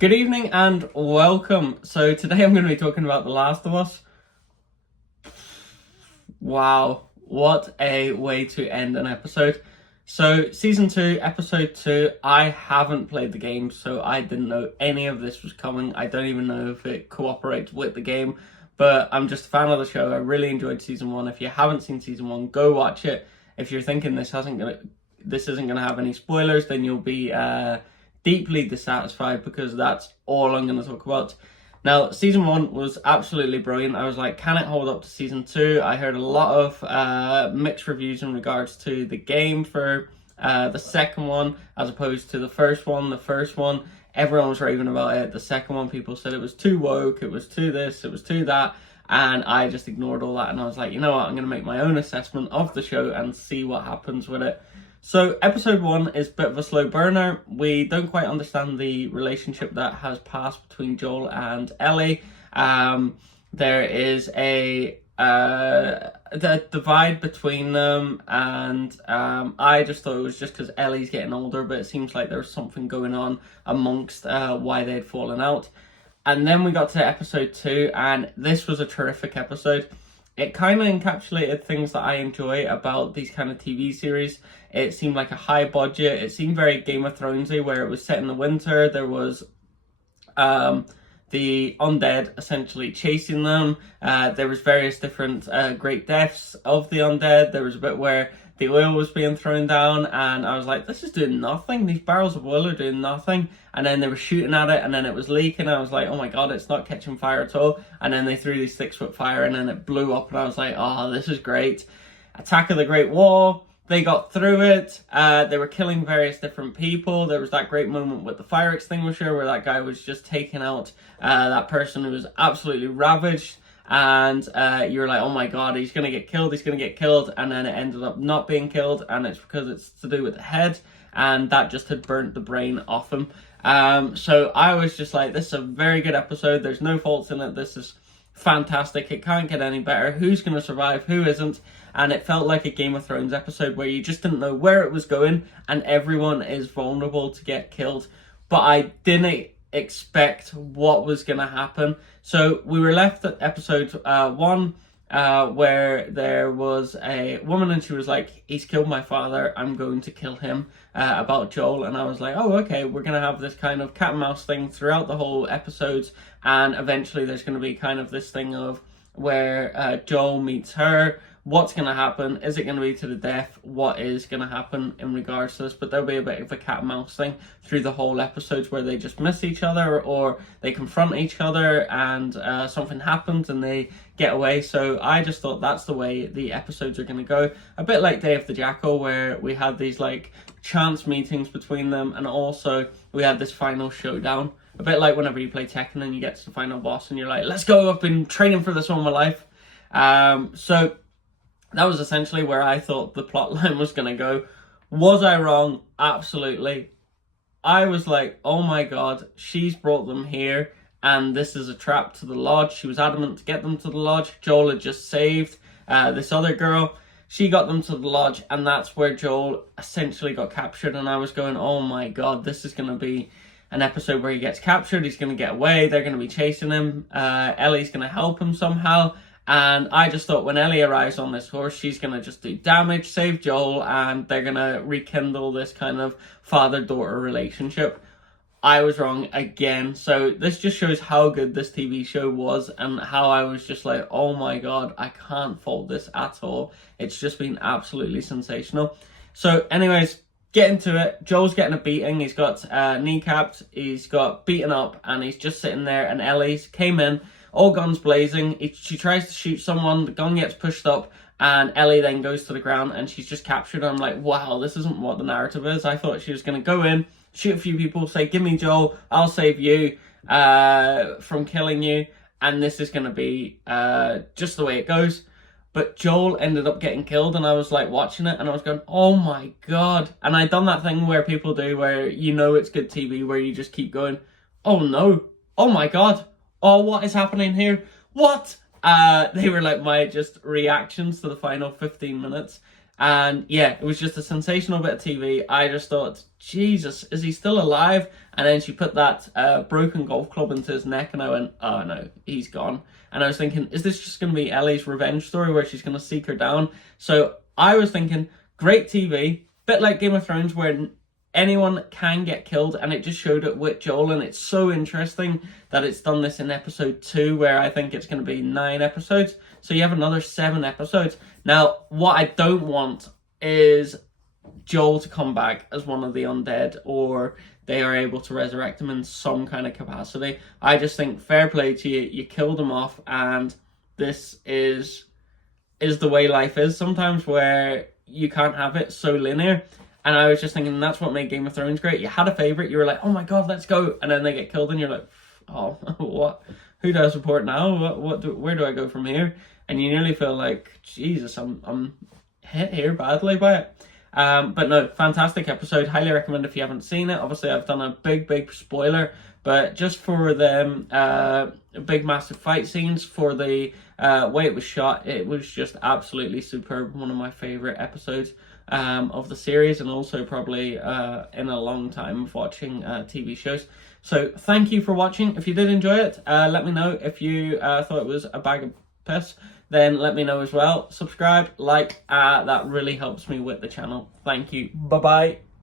Good evening and welcome. So today I'm going to be talking about The Last of Us. Wow, what a way to end an episode. So season 2, episode 2, I haven't played the game, so I didn't know any of this was coming. I don't even know if it cooperates with the game, but I'm just a fan of the show. I really enjoyed season 1. If you haven't seen season 1, go watch it. If you're thinking this isn't gonna have any spoilers, then you'll be deeply dissatisfied, because that's all I'm going to talk about. Now, season 1 was absolutely brilliant. I was like, can it hold up to season 2? I heard a lot of mixed reviews in regards to the game for the second one as opposed to the first one. The first one, everyone was raving about it. The second one, people said it was too woke, it was too this, it was too that. And I just ignored all that, and I was like, you know what, I'm going to make my own assessment of the show and see what happens with it. So episode 1 is a bit of a slow burner. We don't quite understand the relationship that has passed between Joel and Ellie. There is the divide between them, and I just thought it was just because Ellie's getting older, but it seems like there's something going on amongst why they'd fallen out. And then we got to episode 2, and this was a terrific episode. It kind of encapsulated things that I enjoy about these kind of TV series. It seemed like a high budget. It seemed very Game of Thronesy, where it was set in the winter. There was the undead essentially chasing them. There was various different great deaths of the undead. There was a bit where the oil was being thrown down, and I was like, this is doing nothing. These barrels of oil are doing nothing. And then they were shooting at it, and then it was leaking. I was like, oh my god, it's not catching fire at all. And then they threw these 6-foot fire, and then it blew up, and I was like, oh, this is great. Attack of the Great Wall, they got through it. They were killing various different people. There was that great moment with the fire extinguisher where that guy was just taking out that person who was absolutely ravaged. And you're like, oh my god, he's going to get killed, and then it ended up not being killed, and it's because it's to do with the head, and that just had burnt the brain off him. So I was just like, this is a very good episode, there's no faults in it, this is fantastic, it can't get any better, who's going to survive, who isn't. And it felt like a Game of Thrones episode where you just didn't know where it was going, and everyone is vulnerable to get killed. But I didn't expect what was going to happen. So we were left at episode 1, where there was a woman, and she was like, he's killed my father, I'm going to kill him, about Joel. And I was like, oh, okay, we're going to have this kind of cat and mouse thing throughout the whole episodes, and eventually there's going to be kind of this thing of where Joel meets her. What's going to happen? Is it going to be to the death? What is going to happen in regards to this? But there'll be a bit of a cat and mouse thing through the whole episodes, where they just miss each other, or they confront each other, and something happens and they get away. So I just thought that's the way the episodes are going to go. A bit like Day of the Jackal, where we had these like chance meetings between them, and also we had this final showdown. A bit like whenever you play Tekken and you get to the final boss and you're like, let's go, I've been training for this all my life. So that was essentially where I thought the plotline was going to go. Was I wrong? Absolutely. I was like, oh my god, she's brought them here, and this is a trap to the lodge. She was adamant to get them to the lodge. Joel had just saved this other girl. She got them to the lodge, and that's where Joel essentially got captured. And I was going, oh my god, this is going to be an episode where he gets captured. He's going to get away. They're going to be chasing him. Ellie's going to help him somehow. And I just thought when Ellie arrives on this horse, she's going to just do damage, save Joel, and they're going to rekindle this kind of father-daughter relationship. I was wrong again. So this just shows how good this TV show was, and how I was just like, oh my god, I can't fault this at all. It's just been absolutely sensational. So anyways, get into it. Joel's getting a beating. He's got kneecapped, he's got beaten up, and he's just sitting there, and Ellie's came in, all guns blazing. She tries to shoot someone, the gun gets pushed up, and Ellie then goes to the ground, and she's just captured. I'm like, wow, this isn't what the narrative is. I thought she was going to go in, shoot a few people, say, give me Joel, I'll save you from killing you, and this is going to be just the way it goes. But Joel ended up getting killed, and I was like watching it, and I was going, oh my god. And I'd done that thing where people do, where you know it's good TV, where you just keep going, oh no, oh my god, oh, what is happening here? What? They were like my just reactions to the final 15 minutes. And yeah, it was just a sensational bit of TV. I just thought, Jesus, is he still alive? And then she put that broken golf club into his neck, and I went, oh no, he's gone. And I was thinking, is this just going to be Ellie's revenge story where she's going to seek her down? So I was thinking, great TV, bit like Game of Thrones where anyone can get killed, and it just showed it with Joel, and it's so interesting that it's done this in episode 2, where I think it's going to be 9 episodes, so you have another 7 episodes. Now, what I don't want is Joel to come back as one of the undead, or they are able to resurrect him in some kind of capacity. I just think, fair play to you, you killed him off, and this is the way life is sometimes, where you can't have it so linear. And I was just thinking, that's what made Game of Thrones great. You had a favourite, you were like, oh my god, let's go. And then they get killed, and you're like, oh, what? Who do I support now? Where do I go from here? And you nearly feel like, Jesus, I'm hit here badly by it. But no, fantastic episode. Highly recommend if you haven't seen it. Obviously, I've done a big spoiler. But just for the big, massive fight scenes, for the way it was shot, it was just absolutely superb. One of my favourite episodes of the series, and also probably in a long time of watching TV shows. So thank you for watching. If you did enjoy it, let me know. If you thought it was a bag of piss, then let me know as well. Subscribe, like, that really helps me with the channel. Thank you. Bye-bye.